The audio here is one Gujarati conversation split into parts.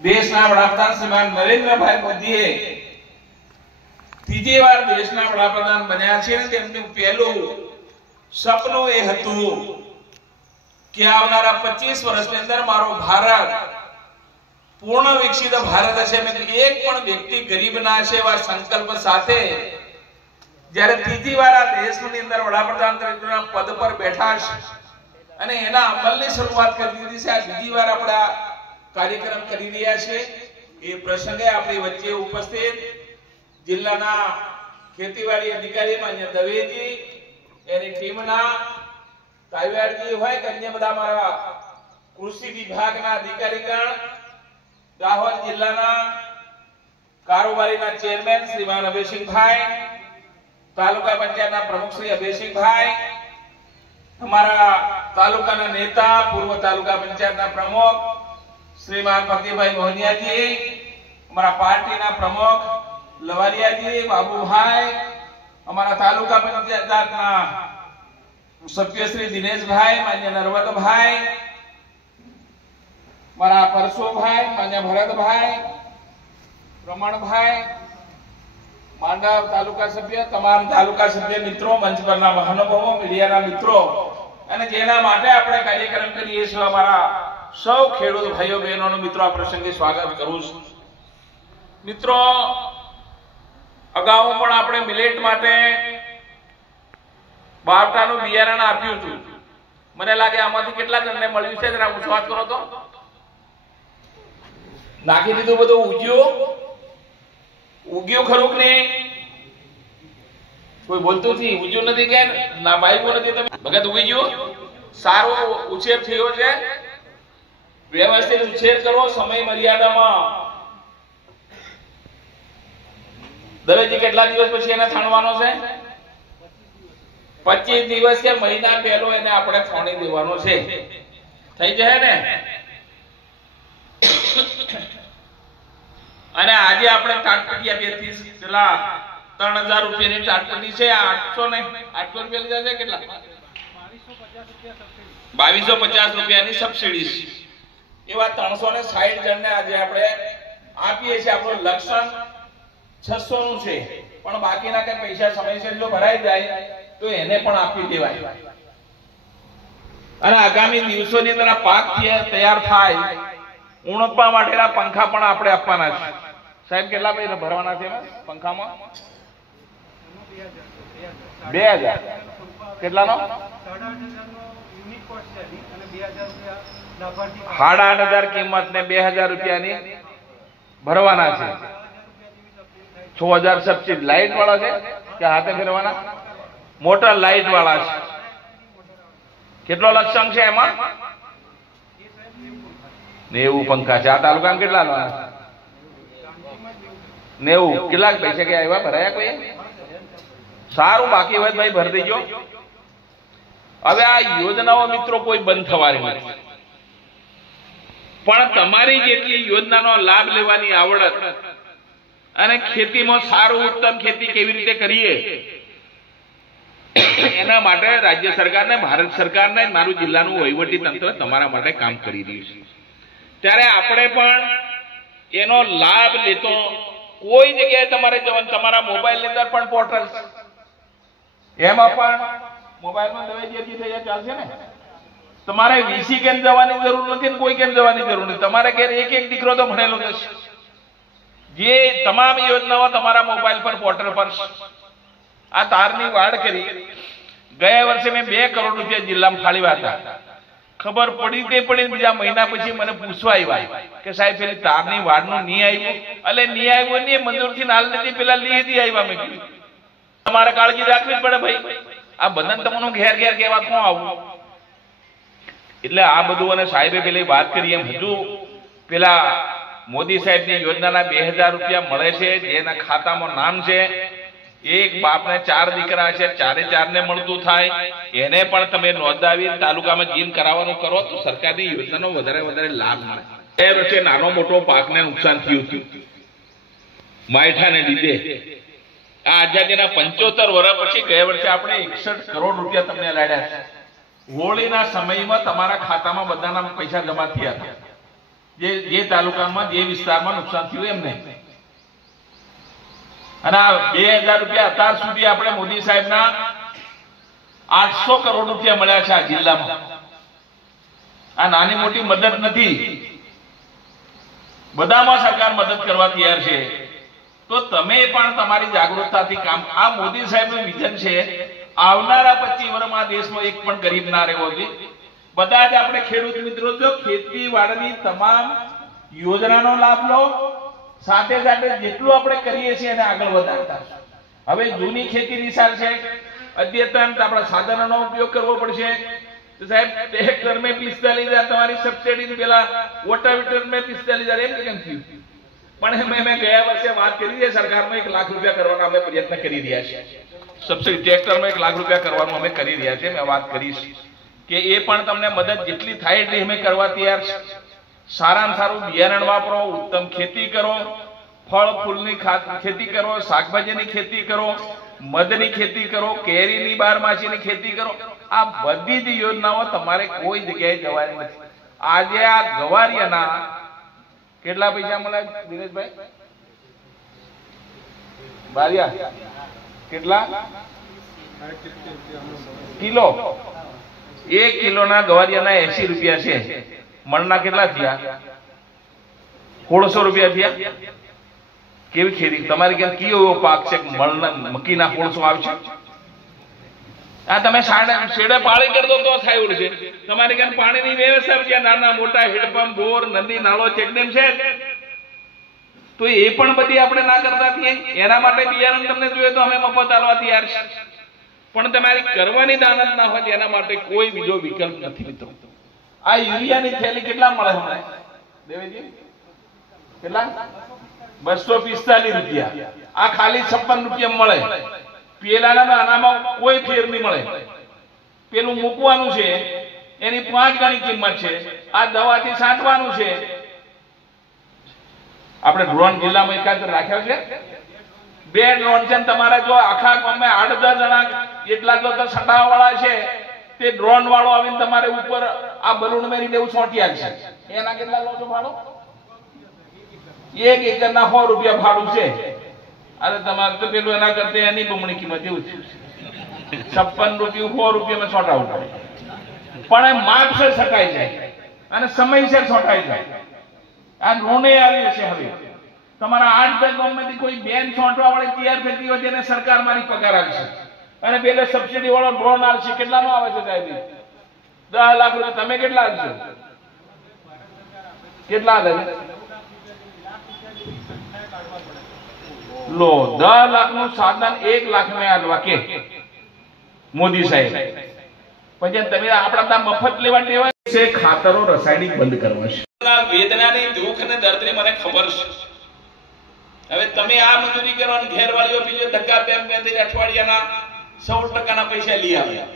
દેશના વડાપ્રધાન શ્રીમાન નરેન્દ્રભાઈ મોદીએ ત્રીજી વાર દેશના વડાપ્રધાન બન્યા છે. તેમનું પહેલું સપનું એ હતું કે આવનારા 25 વર્ષની અંદર મારો ભારત પૂર્ણ વિકસિત ભારત હશે. મેં એક પણ વ્યક્તિ ગરીબ ના હશે એવા સંકલ્પ સાથે જ્યારે ત્રીજી વાર આ દેશની અંદર વડાપ્રધાન તરીકેના પદ પર બેઠા છે અને એના અમલની શરૂઆત કરી દીધી છે. આ બીજી વાર આપણે આ કાર્યક્રમ કરી રહ્યા છે. એ પ્રસંગે આપણી વચ્ચે ઉપસ્થિત જિલ્લાના ખેતીવાડી અધિકારી માન્ય દવેજી, એની ટીમના તાઈવાડજી હોય કે અન્ય બધા મારા કૃષિ વિભાગના અધિકારીગણ, દાહોદ જિલ્લાના કારોબારીના ચેરમેન શ્રીમાન અભયસિંહભાઈ, તાલુકા પંચાયતના પ્રમુખ શ્રી અભયસિંહભાઈ, અમારા તાલુકાના નેતા પૂર્વ તાલુકા પંચાયતના પ્રમુખ શ્રીમાન ભક્તિભાઈ મોહનિયાજી, અમારા પાર્ટીના પ્રમુખ લવારિયાજી, બાબુભાઈ, અમારા તાલુકા પંચાયતના સભ્ય શ્રી દિનેશભાઈ, માન્ય નરવતભાઈ, મારા પરસોભાઈ, માન્ય ભરતભાઈ, રમણભાઈ, માંડવ તાલુકા સભ્ય, તમામ તાલુકા સભ્ય મિત્રો, મંચ પરના મહાનુભાવો, મીડિયાના મિત્રો અને જેના માટે આપણે કાર્યક્રમ કરીએ છીએ અમારા સૌ ખેડૂત ભાઈઓ બહેનોનો મિત્રો આ પ્રસંગે સ્વાગત કરું છું. મિત્રો, અગાઉ પણ આપણે મિલેટ માટે બાવટાનું બિયારણ આપ્યું હતું. મને લાગે આમાંથી કેટલા જણને મળ્યું છે? જરા ઊંચો હાથ કરો તો. નાખી દીધું બધું? ઉગ્યું ખરું કે નહીં? કોઈ બોલતું નથી. ઉગ્યું નથી કે ના બાઈકો નથી? તમે ભગત ઉગી ગયો? સારો ઉછેર થયો છે. વ્યવસ્થિત ઉછેર કરો સમય મર્યાદામાં. દરેજી કેટલા દિવસ પછી એને થાણવાનો છે? 25 દિવસ કે મહિના પહેલો એને આપણે થાણી દેવાનો છે. થઈ જાય ને? અને આજે આપણે ટાટપટી આપીએ 30 પેલા 3000 રૂપિયાની ટાટપટી છે. 800 રૂપિયા લીધા છે. કેટલા? 2250 રૂપિયાની સબસિડી છે. એવા 360 જણને આજે આપણે આપીએ છીએ. આપણું લક્ષણ 600 નું છે, પણ બાકીના કઈ પૈસા સમયસર જો ભરાઈ જાય તો એને પણ આપી દેવાય. અને આગામી દિવસોની અંદર પાક તૈયાર થાય ઉણપવા માટેના પંખા પણ આપણે આપવાના છે. સાહેબ કેટલા પૈસા ભરવાના છે પંખામાં? 2000. કેટલાનો? 8,500 કિંમત ને 2000 રૂપિયાની ભરવાના છે. 6000 સબસિડી. લાઈટ વાળા છે કે હાથે ફેરવાના? મોટર લાઈટ વાળા છે. કેટલો લક્ષણ છે એમાં? 90 પંખા છે. આ તાલુકામાં કેટલા લેવાના? 90. કેટલાક પૈસા કે આવ્યા ભરાયા કોઈ? સારું, બાકી હોય ભાઈ ભરી દેજો. હવે આ યોજનાઓ મિત્રો કોઈ બંધ થવાની નથી, પણ તમારી જેટલી યોજનાનો લાભ લેવાની આવડત અને ખેતીમાં સારું ઉત્તમ ખેતી કેવી રીતે કરીએ એના માટે રાજ્ય સરકારને, ભારત સરકારને, મારું જિલ્લાનું વહીવટી તંત્ર તમારા માટે કામ કરી રહ્યું છે. ત્યારે આપણે પણ એનો લાભ લેતો કોઈ જગ્યાએ તમારે જવાનું, તમારા મોબાઈલ ની અંદર પણ પોર્ટલ, એમાં પણ મોબાઈલમાં દવાઈ થઈ ચાલશે ને? તમારે વીસી કેમ જવાની જરૂર નથી, કોઈ કેમ જવાની જરૂર નથી. તમારે ઘેર એક દીકરો તો ભણેલો થશે. જે તમામ યોજનાઓ તમારા મોબાઈલ પર પોર્ટલ પર. આ તારની વાડ કરી ગયા વર્ષે મેં 2 કરોડ રૂપિયા જિલ્લામાં ફાળવ્યા હતા. ખબર પડી તે પડી બીજા મહિના પછી મને પૂછવા આવ્યા કે સાહેબ પેલી તારની વાડનું નહીં આવ્યું. એટલે નહીં આવ્યું નહીં, મંજૂરથી નાલ નથી, પેલા લીધી આવ્યા. મેં કીધું તમારે કાળજી રાખવી જ પડે ભાઈ. આ બધાને તમને ઘેર ઘેર કહેવા કોણ આવું? એટલે આ બધું. અને સાહેબે પેલી વાત કરી એમ હજુ પેલા મોદી સાહેબની યોજનાના 2000 રૂપિયા મળે છે, જેના ખાતામાં નામ છે. એક બાપને 4 દીકરા છે, 4 ને મળતું થાય. એને પણ તમે નોંધાવી તાલુકામાં જીમ કરાવવાનું કરો તો સરકારની યોજનાનો વધારે લાભ મળે. એ વર્ષે નાનો મોટો પાકને નુકસાન થયું હતું માયઠાને લીધે. આ આઝાદીના 75 વર્ષ પછી ગયા વર્ષે આપણે 61 કરોડ રૂપિયા તમને લાડ્યા છે. હોળીના સમયમાં તમારા ખાતામાં બધાના પૈસા જમા થયા હતા. જે તાલુકામાં જે વિસ્તારમાં નુકસાન થયું એમને. અને આ 2000 રૂપિયા અત્યાર સુધી આપણે મોદી સાહેબના 800 કરોડ રૂપિયા મળ્યા છે આ જિલ્લામાં. આ નાની મોટી મદદ નથી, બધામાં સરકાર મદદ કરવા તૈયાર છે. તો તમે પણ તમારી જાગૃતતાથી કામ. આ મોદી સાહેબનું વિઝન છે આવનારા 25 વર્ષમાં દેશમાં એક પણ ગરીબ ના રહેવો જોઈએ. બધા જ આપણે ખેડૂત મિત્રો જો ખેતીવાડીની તમામ યોજનાનો લાભ લો, સાથે સાથે જેટલું આપણે કરીએ છીએ એને આગળ વધારતા. હવે જૂની ખેતી નિશાળ છે, અદ્યતન આપણા સાધનોનો ઉપયોગ કરવો પડશે. સાહેબ ટ્રેક્ટર મેં 45,000 તમારી સબસિડી, પેલા વોટાવેટર મેં 45,000 એમ કેમ થયું? પણ મેં ગયા વર્ષે વાત કરી છે, સરકારમાં 1 લાખ રૂપિયા કરવાનો અમે પ્રયત્ન કરી રહ્યા છીએ. સબસિડી ટ્રેક્ટરમાં 1 લાખ રૂપિયા કરવાનું અમે કરી રહ્યા છીએ. મેં વાત કરીશ કે એ પણ તમને મદદ જેટલી થાય એટલી અમે કરવા તૈયાર છે. સારામાં સારું બિયારણ વાપરો, ઉત્તમ ખેતી કરો, ફળ ફૂલની ખેતી કરો, શાકભાજીની ખેતી કરો, મધની ખેતી કરો, કેરીની બારમાસીની ખેતી કરો. આ બધી જ યોજનાઓ તમારે કોઈ જગ્યાએ જવાની નથી. આજે આ ગવારિયાના કેટલા પૈસા મળે દિનેશભાઈ? બારિયા કેટલા કિલો? 1 કિલોના ગવારિયાના 80 રૂપિયા છે. મણના કેટલા થયા? 1600 રૂપિયા થયા. કેવી ખેતી તમારી? કેમ કયો પાક છે મણના મકીના 1600 આવશે? આ તમે શેડે પાળી કરી દો તો થાય છે. તમારે કેમ પાણીની વ્યવસ્થા છે, નાના મોટા હેડપંપ, બોર, નદી, નાળો, ચેકડેમ છે, તો એ પણ બધી આપણે ના કરતા છીએ. એના માટે બિયારણ તમને જોઈએ તો અમે મફત આપવા તૈયાર છે. પણ તમારી કરવાની દાનત ના હોય એના માટે કોઈ બીજો વિકલ્પ નથી મિત્રો. આ યુરિયાની થેલી કેટલા મળે હમણાં દેવેજી? કેટલા? 245 રૂપિયા. આ ખાલી 56 રૂપિયા મળે. પેલાના આનામાં કોઈ ફેર નહીં મળે. પેલું મૂકવાનું છે એની 5 ગણી કિંમત છે. આ દવાથી છાંટવાનું છે. આપણે ડ્રોન જિલ્લામાં એકાદ રાખ્યા છે, 2 ડ્રોન છે. તમારે જો આખા ગામે 8-10 જણા એટલા તો છટાવા વાળા છે, તે ડ્રોન વાળો આવીને તમારે ઉપર આ બલૂન મેરી દેવું છોટી આવશે. એના કેટલા લો છો ભાડું? 1 એકરના 100 રૂપિયા ભાડું છે. અરે તમારે તો પેલું એના કરતા એની બમણી કિંમત એવું છે. 56 રૂપિયા 100 રૂપિયામાં છોટા ઉઠાવે. પણ એ માપસર છટાઈ જાય અને સમયસર છોટાઈ જાય. આ ડ્રોને આવ્યું છે. હવે તમારા 8-10 ગામમાંથી કોઈ બેન છોટવા વાળી તૈયાર થતી હોય તેને સરકાર મારી પગાર આપશે અને પેલે સબસિડી વાળો ડ્રોન આવશે. કેટલામાં આવે છે સાહેબ? 10 લાખ રૂપિયા. તમે કેટલા આપશો? કેટલા આવે? લો 10 લાખનું સાધન 1 લાખ में આલવા કે મોદી સાહેબ. પછી તમે આપણા ત્યાં મફત લેવા ટેવાય છે. ખાતરો રાસાયણિક બંધ કરવા છે. વેદનાની દુઃખ અને દર્દની મને ખબર છે. હવે તમે આ મજૂરી કરો અને ઘેરવાળીઓ બીજો ધક્કા તેમ અઠવાડિયાના 100% પૈસા લઈ આવ્યા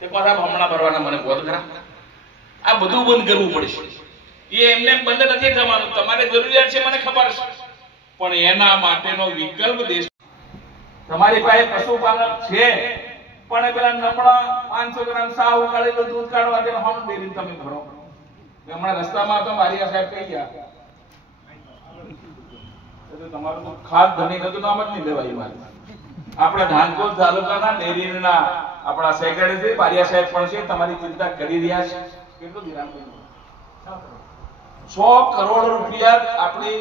તે પાછા હમણાં ભરવાના. મને બોધ ખરા. આ બધું બંધ કરવું પડશે. એ એમને બંધ નથી થવાનું. તમારે જરૂરિયાત છે મને ખબર છે, પણ એના માટેનો વિકલ્પ દેશ. તમારી પાસે પશુપાલક છે પણ પેલા નમણા 500 ગ્રામ સાવ ઉકાળેલું દૂધ કાઢવા દે હોમ ડેરી તમે ભરો. હમણાં રસ્તામાં તો મારી સાહેબ કહી ગયા તમારું તો ખાસ ધણી નતું નામ જ નહીં લેવાય. મારે આપણે ધાનકોટ તાલુકાના ડેરીના આપણા સેક્રેટરી પારિયા સાહેબ પણ છે, તમારી ચિંતા કરી રહ્યા છે. કેટલું ધિરાણ કર્યું? 100 કરોડ રૂપિયા આપણી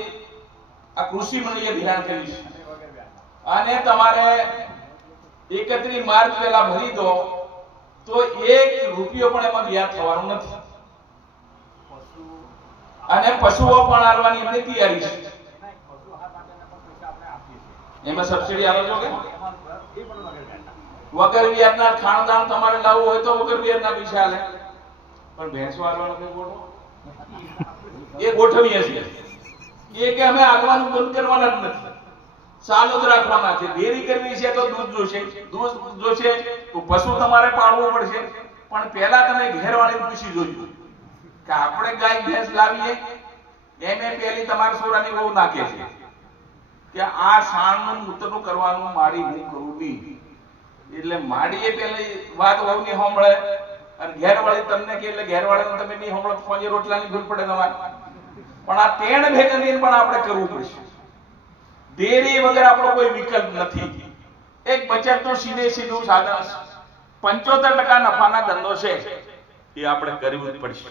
આ કૃષિ મંડળીએ ધિરાણ કર્યું છે. અને તમારે 31 માર્ચ પહેલા ભરી દો તો 1 રૂપિયો પણ એમાં વ્યાજ થવાનું નથી. અને પશુઓ પણ આલવાની એમની તૈયારી છે. એમાં સબસિડી આલો છો કે વગર વ્યાજના ખાણદાન તમારે લાવવું હોય તો વગર વ્યાજના પૈસા આલે. પણ ભેંસો આલવાનો કે ગોઠો એ ગોઠવીએ છીએ. એ કે અમે આલવાનું બંધ કરવાના જ નથી, ચાલુ જ રાખવાના છે. ડેરી કરવી છે તો દૂધ જોશે, દૂધ જોશે તો પશુ તમારે પાળવું પડશે. પણ પહેલા તમે ઘેરવાળીને પૂછી જોજો કે આપણે ગાય ભેંસ લાવીએ એમે પહેલી તમારા સોરાની બહુ નાખે છે કે આ સાણનું મૂતરનું કરવાનું માડી હું કરું નહીં. એટલે માડીએ પેલી વાત વહુની સાંભળે અને ઘેરવાળી તમને કે એટલે ઘેરવાળાને તમે નહીં હમણાં ફોજી રોટલાની ભૂલ પડે તમારે, પણ આ તેણ ભેગા થઈને પણ આપણે કરવું પડશે. ડેરી વગર આપણો કોઈ વિકલ્પ નથી. એક બચતનું સીધે સીધું સાધન 75% નફાના ધંધો છે, એ આપણે કરવું જ પડશે.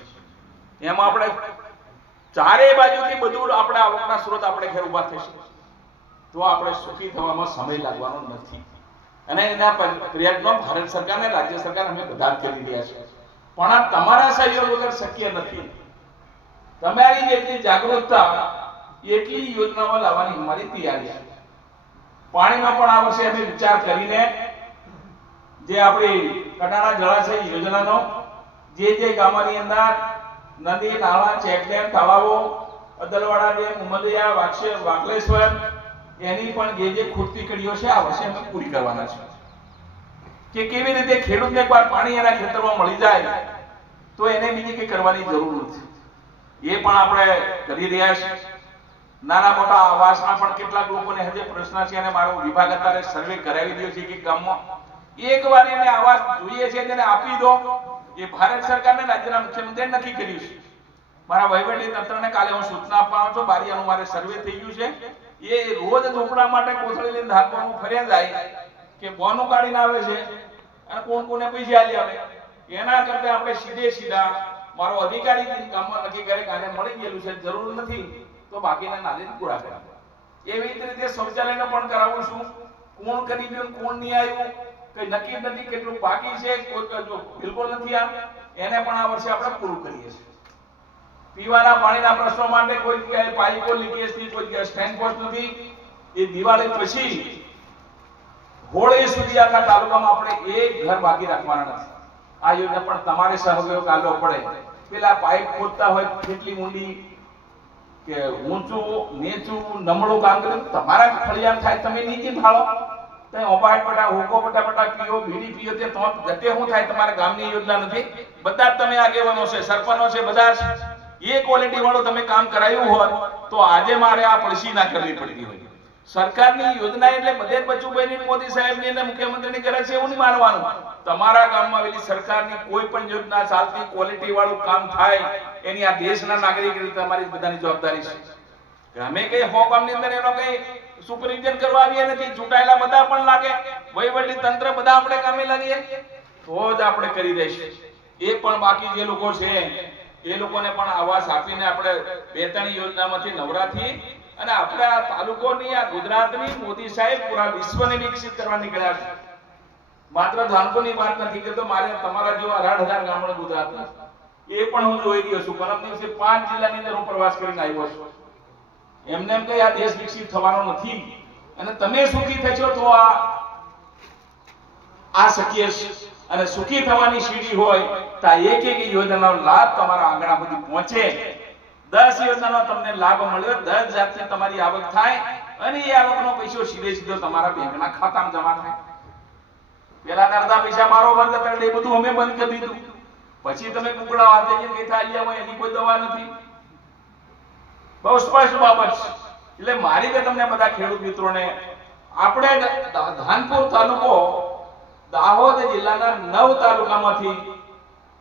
એમાં આપણે ચારે બાજુથી બધું આપણે આવકના સ્ત્રોત આપણે ઘેર ઉભા થશે તો આપણે સુખી થવામાં સમય લાગવાનો નથી. અને એના પ્રયત્નો ભારત સરકાર અને રાજ્ય સરકાર અમે બધા કરી રહ્યા છે, પણ આ તમારા સહયોગ વગર શક્ય નથી. તમારી જેટલી જાગૃતતા એટલી યોજનાઓ લાવવાની અમારી તૈયારી છે. પાણીનો પણ આ વર્ષે અમે વિચાર કરીને જે આપણી કટાણા જળાશય યોજનાનો જે ગામોની અંદર નદી, નાળા, ચેકડેમ, તળાવો, અદલવાડા ડેમ, ઉમદિયા, વાકલેશ્વર એની પણ જે ખૂટતી કડીઓ છે આ વર્ષે અમે પૂરી કરવાના છે. કે કેવી રીતે ખેડૂતને એકવાર પાણી એના ખેતરમાં મળી જાય તો એને બીજી કઈ કરવાની જરૂર નથી. એ પણ આપણે કરી રહ્યા છીએ. નાના મોટા આવાસના પણ કેટલાક લોકોને હજે પ્રશ્ન છે અને મારો વિભાગ અત્યારે સર્વે કરાવી રહ્યો છે કે ગામમાં એકવાર એને આવાસ જોઈએ છે તેને આપી દો. એ ભારત સરકારને રાજ્યના મુખ્યમંત્રીએ નક્કી કર્યું છે. મારા વહીવટી તંત્રને કાલે હું સૂચના આપવાનો છું. બારિયાનું મારે સર્વે થઈ ગયું છે. એ રોજ ઝૂંપડા માટે કોથળી લઈને ધાકવાનું ફર્યા જાય કે બોનું કાઢીને આવે છે અને કોણ કોને પૈસા આલી આવે. એના કરતા આપણે સીધે સીધા મારો અધિકારી કામમાં નક્કી કરે કે આને મળી ગયેલું છે, જરૂર નથી તો બાકીના નાલીને પૂરા કરાવે. એવી જ રીતે શૌચાલયને પણ કરાવું છું. કોણ કરી ગયું, કોણ નહીં આવ્યું, કઈ નક્કી નથી, કેટલું બાકી છે, કોઈ બિલકુલ નથી આ, એને પણ આ વર્ષે આપણે પૂરું કરીએ છીએ. પીવાના પાણીના પ્રશ્નો માટે કોઈ જગ્યાએ પાઇપો લીકેજ થી, કોઈ જગ્યાએ સ્ટેન્ડ પોસ્ટ નથી. એ દિવાળી પછી હોળી સુધી આખા તાલુકામાં આપણે એક ઘર બાકી રાખવાના નથી. આ યોજના પણ તમારે સહયોગ આલવો પડે. પેલા પાઇપ ખોદતા હોય કેટલી ઊંડી કે ઊંચું નીચું નમળું કામ કરે, તમારા ફળિયામ થાય તમે નીચે ફાળો, તમે ઓપાટ પટા હોકો પટા પીઓ, બીડી પીઓ, તે તો જતે શું થાય. તમારા ગામની યોજના નથી, બધા જ તમે આગેવાનો છે, સરપંચો છે, બધા એ ક્વોલિટી વાળું તમે કામ કરાયું હોત તો આજે મારે આ પડસી ના કરવી પડતી હોય. સરકારની યોજના એટલે બધે બચુભાઈની, મોદી સાહેબની અને મુખ્યમંત્રીની કરે છે એવું નહીં માનવાનું. તમારા ગામમાં આવેલી સરકારની કોઈ પણ યોજના ચાલતી ક્વોલિટી વાળું કામ થાય એની આ દેશના નાગરિક રીતે તમારી બધાની જવાબદારી છે. અમે કઈ હો ગામની અંદર એનો કઈ સુપરવિઝન કરવા આવ્યા નથી. ચૂંટાયેલા બધા પણ લાગે, વહીવટી તંત્ર બધા આપણે કામે લાગીએ તો જ આપણે કરી દઈશું. એ પણ બાકી જે લોકો છે એ લોકોને પણ આવાસ આપીને આપણે 2-3 યોજનામાંથી નવરાથી અને આપણા તાલુકોની આ ગુજરાતની મોદી સાહેબ પૂરા વિશ્વને વિકસિત કરવા નીકળ્યા છે. માત્ર ધાનકોની વાત નથી કરતો, મારે તમારા જેવા 18,000 ગામડા ગુજરાતના એ પણ હું જોઈ રહ્યો છું. પરમ દિવસે 5 જિલ્લાની અંદર હું પ્રવાસ કરીને આવ્યો છું. એમને એમ કઈ આ દેશ વિકસિત થવાનો નથી અને તમે સુખી થશો તો આ શક્ય છે. અને સુખી થવાની સીડી હોય તો એક યોજનાનો લાભ તમારા આંગણા સુધી પહોંચે. 10 યોજનાનો તમને લાભ મળ્યો, 10 જાતની તમારી આવક થાય અને એ આવકનો પૈસો સીધો તમારા બેંકના ખાતામાં જમા થાય. પેલા અડધા પૈસા મારો વર્ગ કરે, એ બધું અમે બંધ કરી દીધું. પછી તમે કુકડા વાતે જઈને કઈ થાય હોય એની કોઈ દવા નથી. બહુ સ્પષ્ટ બાબત છે. એટલે મારી કે તમને બધા ખેડૂત મિત્રોને આપણે ધાનપુર તાલુકો દાહોદ જિલ્લાના 9 તાલુકામાંથી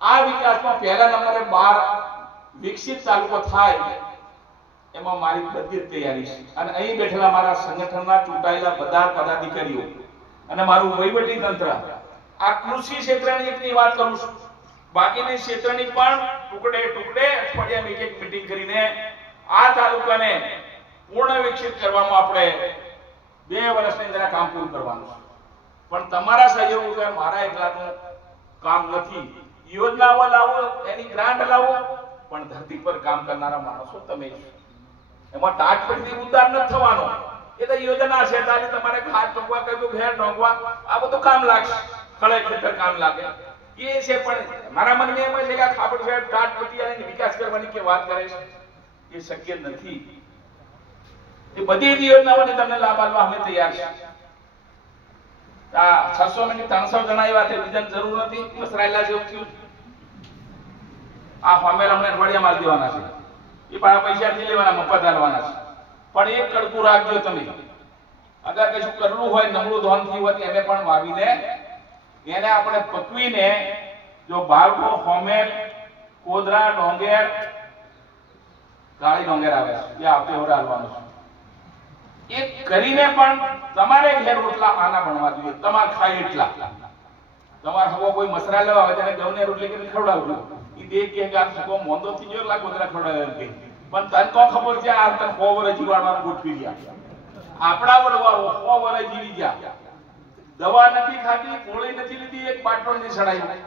આ વિકાસમાં પહેલા નંબરે 12 વિકસિત તાલુકો થાય એમાં મારી બધી તૈયારી છે. અને અહીં બેઠેલા મારા સંગઠનના ચૂંટાયેલા બધા પદાધિકારીઓ અને મારું વહીવટી તંત્ર આ કૃષિ ક્ષેત્રની એકની વાત કરું છું, બાકીની ક્ષેત્રની પણ ટુકડે અઠવાડિયામાં એક મીટિંગ કરીને આ તાલુકાને પૂર્ણ વિકસિત કરવામાં આપણે 2 વર્ષની અંદર કામ પૂરું કરવાનું છે. પણ તમારા સહયોગ વગર મારા એકલાનું કામ નથી. યોજનાઓ લાવો, એની ગ્રાન્ટ લાવો, પણ ધરતી પર કામ કરનારા માણસો તમે છો. એમાં ટાટપટ્ટી ઉતાર ન થવાનો. એ તો યોજના છે, તાલી તમારે ખાસ ટોકવા કઈ ઘેર ટોકવા આ બધું કામ લાગશે, ખળે ખેતર કામ લાગે એ છે. પણ મારા મનમાં એમ છે કે ખાપડ સાહેબ ટાટપટ્ટી અને વિકાસ કરવાની કે વાત કરે છે, એ શક્ય નથી. એ બધી યોજનાઓને તમને લાભ આપવા અમે તૈયાર છીએ. 600 મિનિટ 300 જણા એવા છે, બીજાની જરૂર નથી. મસરાયેલા જેવું થયું. આ ફોર્મેલ અમને અઠવાડિયામાં દેવાના છે, એ પાછા પૈસાથી લેવાના, મફત આલવાના છે. પણ એક કડકું રાખજો તમે. અગર કશું કરવું હોય, નમળું ધોન થયું હોય એને પણ વાવીને એને આપણે પકવીને જો બાળકો હોમેલ કોદરા ડોંગેર કાળી ડોંગેર આવે છે એ આવતે ઓર હાલવાનું છે એ કરીને પણ તમારે ઘેર રોટલા આના બનવા જોઈએ તમાર ખાય એટલા તમાર હવો કોઈ મસરા લેવા આવે તેને ગવને રોટલી કરીને ખવડાવજો ઈ દે કે ગાર સકો મોંદો થઈ ગયો લા કોદરા ખવડાવે કે પણ તને તો ખબર છે આ તને 100 વર્ષ જીવાડવાનું ગોઠવી ગયા આપડા વડવાઓ 100 વર્ષ જીવી ગયા દવા નથી ખાધી ગોળી નથી લીધી એક પાટલો ની સડાઈ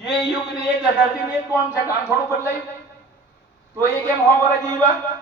એ યુગ ને એક ગધાતી ને એક કોણ છે કામ થોડું બદલાઈ તો એ કેમ 100 વર્ષ જીવા